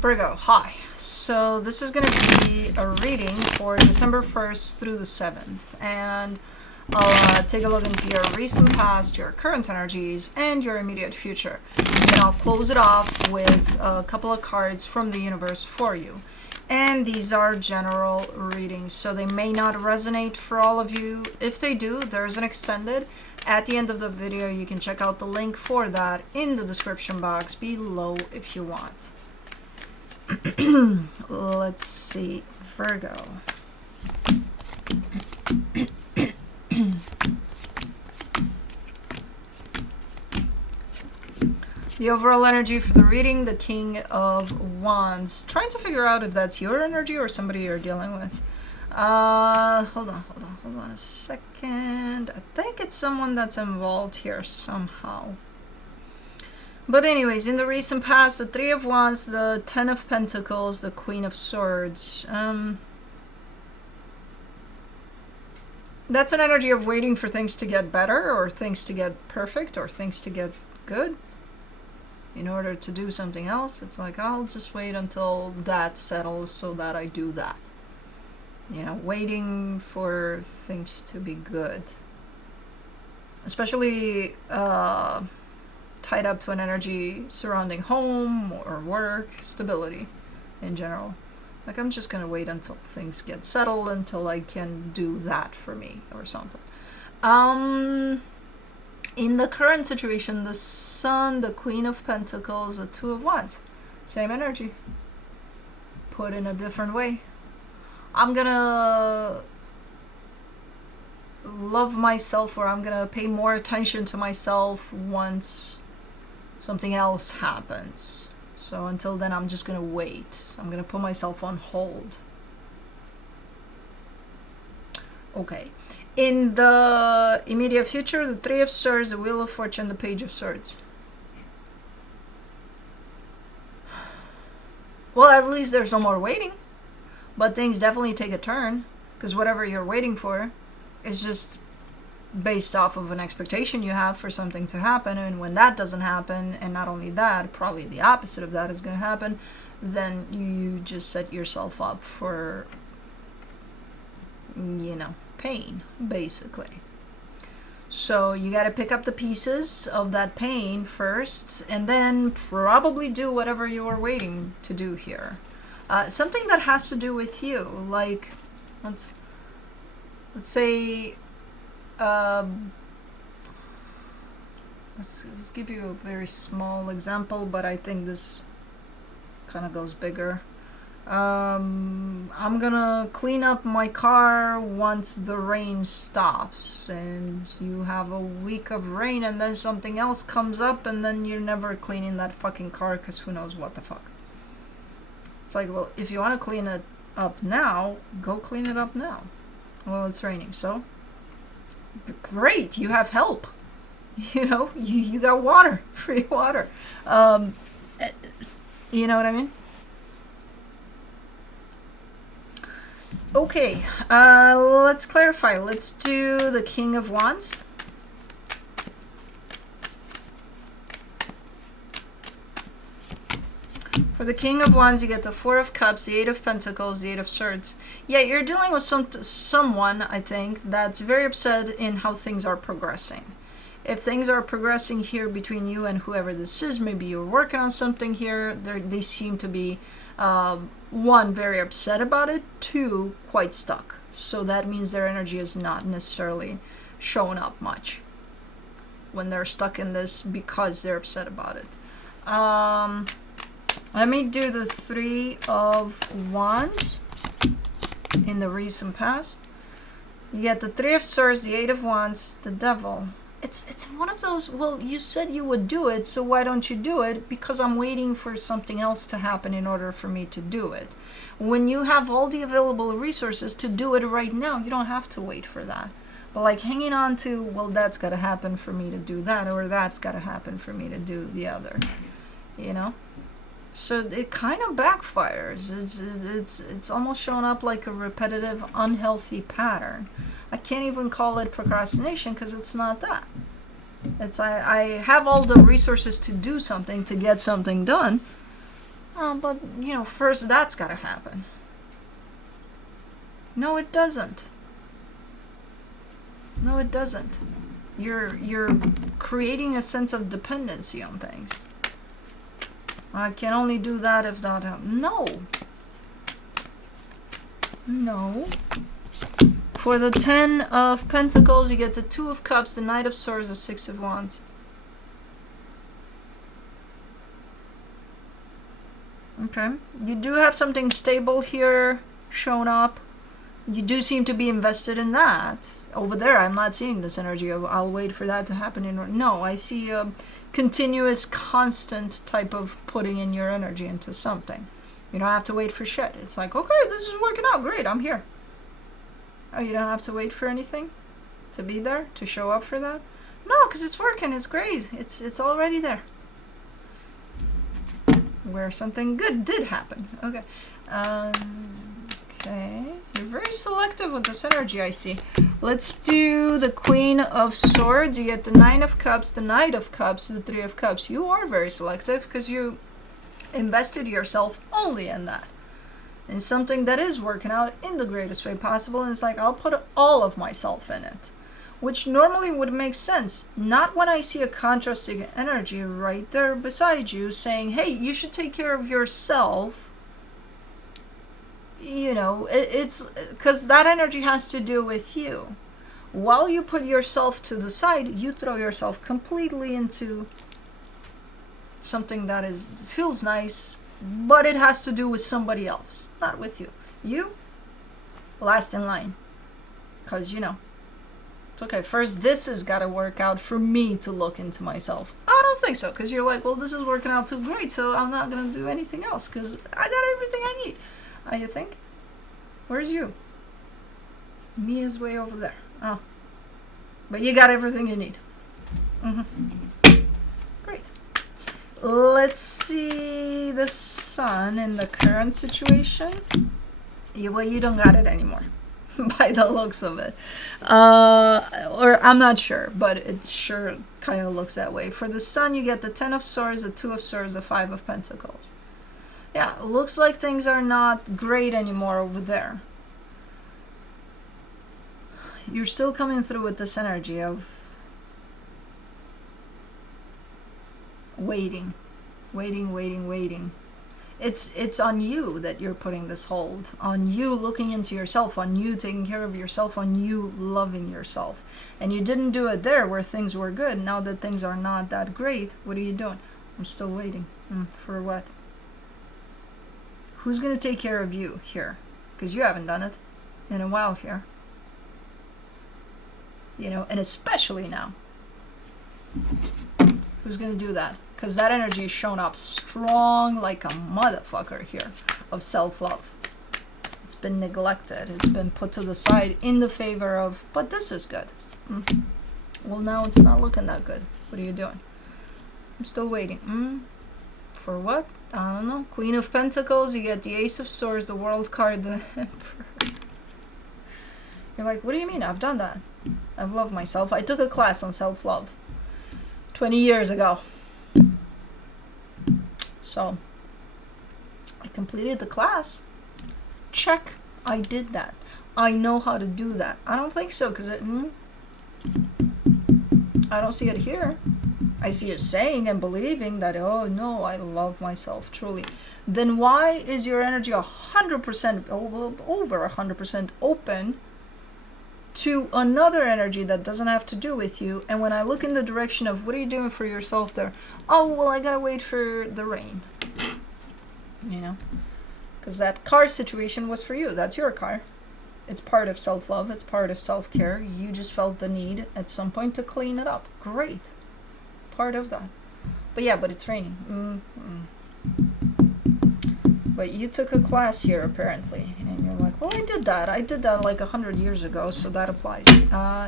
Virgo, hi. So this is going to be a reading for December 1st through the 7th. And I'll take a look into your recent past, your current energies, and your immediate future. And I'll close it off with a couple of cards from the universe for you. And these are general readings, so they may not resonate for all of you. If they do, there's an extended. At the end of the video, you can check out the link for that in the description box below if you want. Let's see, Virgo. The overall energy for the reading, the King of Wands. Trying to figure out if that's your energy or somebody you're dealing with. Hold on a second. I think it's someone that's involved here somehow. But anyways, in the recent past, the Three of Wands, the Ten of Pentacles, the Queen of Swords. That's an energy of waiting for things to get better, or things to get perfect, or things to get good in order to do something else. It's like, I'll just wait until that settles so that I do that. You know, waiting for things to be good. Especially tied up to an energy surrounding home or work, stability in general. Like, I'm just gonna wait until things get settled, until I can do that for me or something. In the current situation, the Sun, the Queen of Pentacles, the Two of Wands, same energy, put in a different way. I'm gonna love myself, or I'm gonna pay more attention to myself once something else happens. So until then, I'm just gonna wait. I'm gonna put myself on hold. Okay. In the immediate future, the Three of Swords, the Wheel of Fortune, the Page of Swords. Well, at least there's no more waiting. But things definitely take a turn. Because whatever you're waiting for is just based off of an expectation you have for something to happen. And when that doesn't happen, and not only that, probably the opposite of that is going to happen, then you just set yourself up for, you know, pain, basically. So you got to pick up the pieces of that pain first, and then probably do whatever you are waiting to do here. Something that has to do with you, like let's say let's give you a very small example, but I think this kind of goes bigger. I'm gonna clean up my car once the rain stops, and you have a week of rain, and then something else comes up, and then you're never cleaning that fucking car because who knows what the fuck. It's like, well, if you want to clean it up now, go clean it up now. Well, it's raining, so great, you have help. You know, you got water, free water. You know what I mean? Okay, let's clarify. Let's do the King of Wands. For the King of Wands, you get the Four of Cups, the Eight of Pentacles, the Eight of Swords. Yeah, you're dealing with someone, I think, that's very upset in how things are progressing. If things are progressing here between you and whoever this is, maybe you're working on something here, they seem to be, one, very upset about it, two, quite stuck. So that means their energy is not necessarily showing up much when they're stuck in this because they're upset about it. Let me do the Three of Wands in the recent past. You get the Three of Swords, the Eight of Wands, the Devil. It's one of those, well, you said you would do it, so why don't you do it? Because I'm waiting for something else to happen in order for me to do it. When you have all the available resources to do it right now, you don't have to wait for that. But like hanging on to, well, that's got to happen for me to do that, or that's got to happen for me to do the other, you know? So it kind of backfires. It's almost shown up like a repetitive, unhealthy pattern. I can't even call it procrastination because it's not that. It's I have all the resources to do something, to get something done. But, you know, first that's gotta happen. No, it doesn't. No, it doesn't. You're creating a sense of dependency on things. I can only do that if that happens. No. No. For the 10 of Pentacles, you get the 2 of Cups, the Knight of Swords, the 6 of Wands. Okay. You do have something stable here shown up. You do seem to be invested in that. Over there, I'm not seeing this energy of I'll wait for that to happen. No, I see a continuous, constant type of putting in your energy into something. You don't have to wait for shit. It's like, okay, this is working out. Great, I'm here. Oh, you don't have to wait for anything to be there, to show up for that? No, because it's working. It's great. It's already there. Where something good did happen. Okay. Okay. You're very selective with this energy, I see. Let's do the Queen of Swords. You get the 9 of Cups, the Knight of Cups, the 3 of Cups. You are very selective because you invested yourself only in that. In something that is working out in the greatest way possible. And it's like, I'll put all of myself in it. Which normally would make sense. Not when I see a contrasting energy right there beside you saying, hey, you should take care of yourself. You know, it's because that energy has to do with you. While you put yourself to the side, you throw yourself completely into something that feels nice, but it has to do with somebody else, not with you. You, last in line. Because, you know, it's okay. First, this has got to work out for me to look into myself. I don't think so, because you're like, well, this is working out too great, so I'm not going to do anything else, because I got everything I need. You think? Where's you? Me is way over there. Oh. But you got everything you need. Great. Let's see the Sun in the current situation. Well, you don't got it anymore. By the looks of it. Or I'm not sure, but it sure kind of looks that way. For the Sun, you get the 10 of Swords, the 2 of Swords, the 5 of Pentacles. Yeah, it looks like things are not great anymore over there. You're still coming through with this energy of waiting. It's on you that you're putting this hold. On you looking into yourself, on you taking care of yourself, on you loving yourself. And you didn't do it there where things were good. Now that things are not that great, what are you doing? I'm still waiting. For what? Who's going to take care of you here? Because you haven't done it in a while here. You know, and especially now. Who's going to do that? Because that energy is shown up strong like a motherfucker here of self-love. It's been neglected. It's been put to the side in the favor of, but this is good. Well, now it's not looking that good. What are you doing? I'm still waiting. For what? I don't know. Queen of Pentacles, you get the Ace of Swords, the World card, the Emperor. You're like, what do you mean? I've done that. I've loved myself. I took a class on self-love 20 years ago. So, I completed the class. Check. I did that. I know how to do that. I don't think so, because I don't see it here. I see it saying and believing that, oh no, I love myself truly. Then why is your energy 100%, over 100% open to another energy that doesn't have to do with you? And when I look in the direction of what are you doing for yourself there? Oh, well, I gotta wait for the rain. You know? Because that car situation was for you. That's your car. It's part of self-love. It's part of self-care. You just felt the need at some point to clean it up. Great. Part of that. But yeah, but it's raining. But you took a class here apparently, and you're like, well, I did that like 100 years ago, so that applies.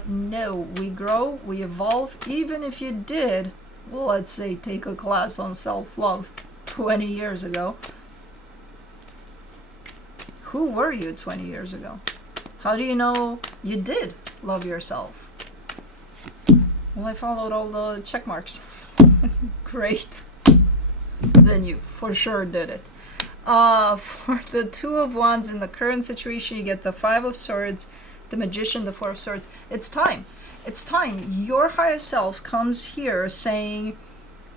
No, we grow, we evolve. Even if you did, let's say, take a class on self-love 20 years ago, who were you 20 years ago? How do you know you did love yourself? Well, I followed all the check marks. Great. Then you for sure did it. For the Two of Wands in the current situation, you get the Five of Swords, the Magician, the Four of Swords. It's time. It's time. Your higher self comes here saying,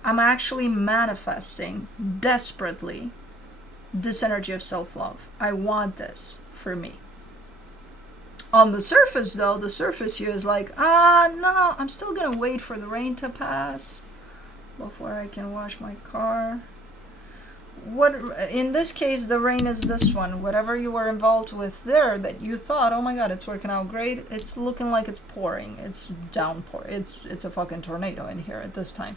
I'm actually manifesting desperately this energy of self-love. I want this for me. On the surface, though, the surface you is like, no, I'm still gonna wait for the rain to pass before I can wash my car. What in this case, the rain is this one. Whatever you were involved with there that you thought, oh my god, it's working out great, it's looking like it's pouring. It's downpour. It's a fucking tornado in here at this time.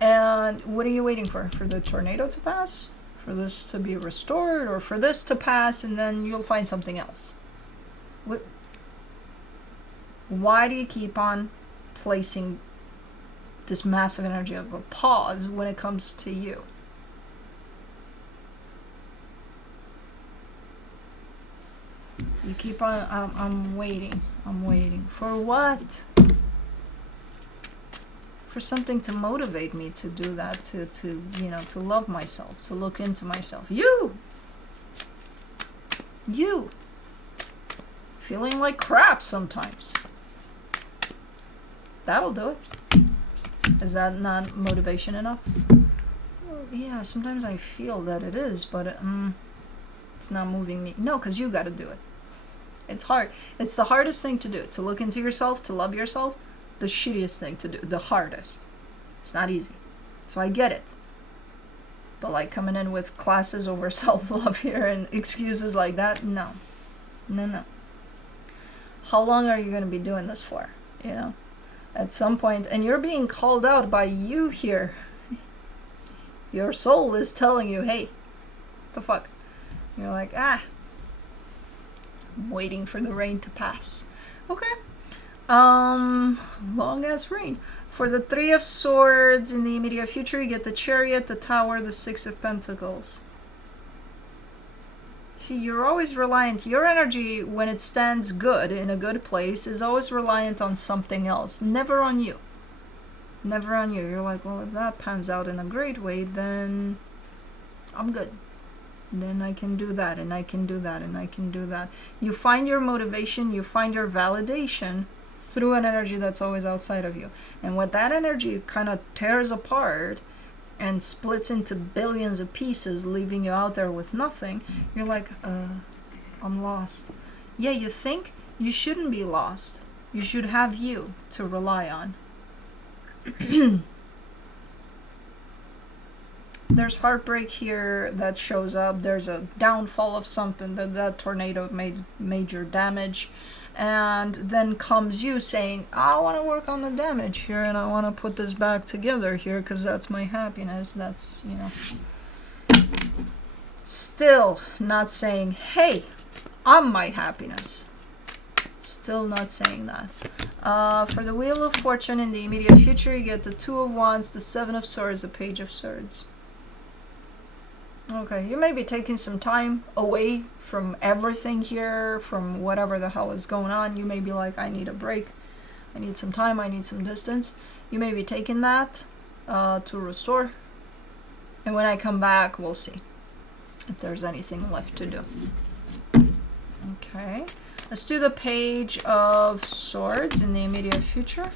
And what are you waiting for? For the tornado to pass? For this to be restored? Or for this to pass and then you'll find something else? What? Why do you keep on placing this massive energy of a pause when it comes to you? You keep on, I'm waiting. I'm waiting. For what? For something to motivate me to do that, to to love myself, to look into myself. You! Feeling like crap sometimes. That'll do it. Is that not motivation enough? Well, yeah, sometimes I feel that it is, but it's not moving me. No, because you got to do it. It's hard. It's the hardest thing to do. To look into yourself, to love yourself, the shittiest thing to do. The hardest. It's not easy. So I get it. But like coming in with classes over self-love here and excuses like that, no. No. How long are you going to be doing this for? At some point, and you're being called out by you here. Your soul is telling you, hey, what the fuck? You're like, I'm waiting for the rain to pass. Okay. Long as rain. For the Three of Swords in the immediate future, you get the Chariot, the Tower, the Six of Pentacles. See, you're always reliant. Your energy, when it stands good, in a good place, is always reliant on something else. Never on you. Never on you. You're like, well, if that pans out in a great way, then I'm good. Then I can do that, and I can do that, and I can do that. You find your motivation, you find your validation through an energy that's always outside of you. And when that energy kind of tears apart and splits into billions of pieces, leaving you out there with nothing, you're like, I'm lost. Yeah, you think you shouldn't be lost. You should have you to rely on. There's heartbreak here that shows up. There's a downfall of something, that tornado made major damage. And then comes you saying, I want to work on the damage here and I want to put this back together here because that's my happiness. That's, Still not saying, hey, I'm my happiness. Still not saying that. For the Wheel of Fortune in the immediate future, you get the Two of Wands, the Seven of Swords, the Page of Swords. Okay, you may be taking some time away from everything here, from whatever the hell is going on. You may be like, I need a break. I need some time. I need some distance. You may be taking that to restore. And when I come back, we'll see if there's anything left to do. Okay, let's do the Page of Swords in the immediate future.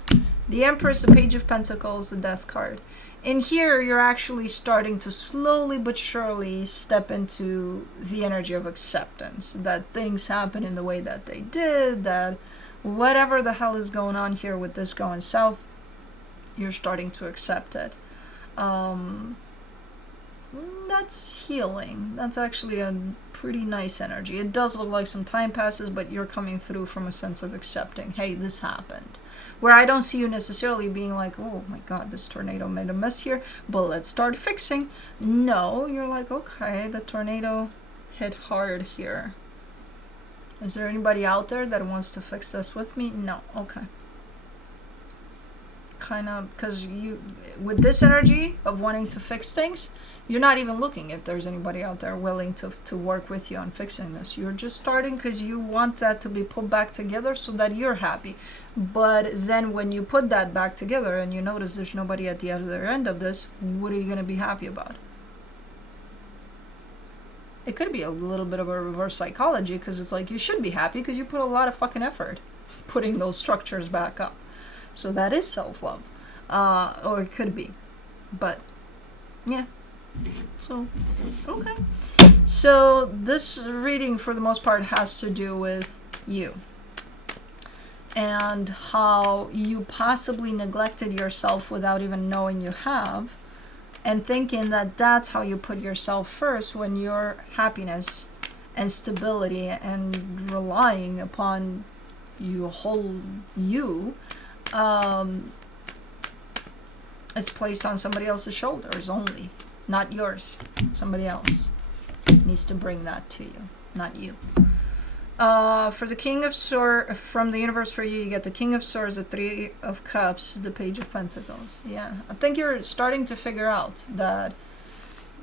The Empress, the Page of Pentacles, the Death card. In here, you're actually starting to slowly but surely step into the energy of acceptance. That things happen in the way that they did, that whatever the hell is going on here with this going south, you're starting to accept it. That's healing. That's actually a pretty nice energy. It does look like some time passes, but you're coming through from a sense of accepting, hey, this happened. Where I don't see you necessarily being like, oh my god, this tornado made a mess here, but let's start fixing. No, you're like, okay, the tornado hit hard here. Is there anybody out there that wants to fix this with me? No. Okay. Kind of, because you, with this energy of wanting to fix things, you're not even looking if there's anybody out there willing to work with you on fixing this. You're just starting because you want that to be put back together so that you're happy. But then when you put that back together and you notice there's nobody at the other end of this, what are you going to be happy about? It could be a little bit of a reverse psychology, because it's like you should be happy because you put a lot of fucking effort putting those structures back up. So that is self-love. Or it could be. But, yeah. So, okay. So this reading, for the most part, has to do with you. And how you possibly neglected yourself without even knowing you have. And thinking that that's how you put yourself first, when your happiness and stability and relying upon your whole you is placed on somebody else's shoulders only, not yours. Somebody else needs to bring that to you, not you. For the King of Swords, from the universe for you, you get the King of Swords, the Three of Cups, the Page of Pentacles. Yeah, I think you're starting to figure out that,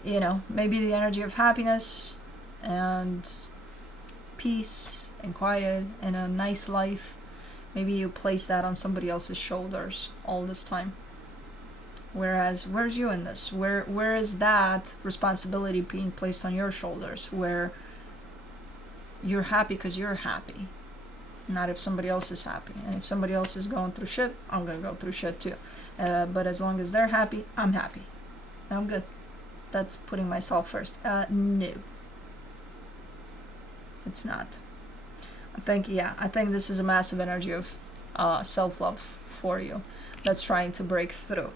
you know, maybe the energy of happiness and peace and quiet and a nice life, maybe you place that on somebody else's shoulders all this time. Whereas, where's you in this? Where is that responsibility being placed on your shoulders? Where you're happy because you're happy, not if somebody else is happy. And if somebody else is going through shit, I'm gonna go through shit too. But as long as they're happy, I'm happy. I'm good. That's putting myself first. No, it's not. I think this is a massive energy of self-love for you that's trying to break through.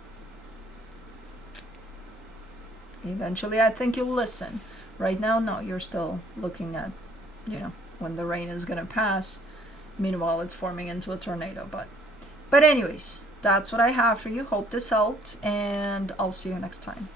Eventually, I think you'll listen. Right now, no, you're still looking at, you know, when the rain is going to pass. Meanwhile, it's forming into a tornado. But anyways, that's what I have for you. Hope this helped, and I'll see you next time.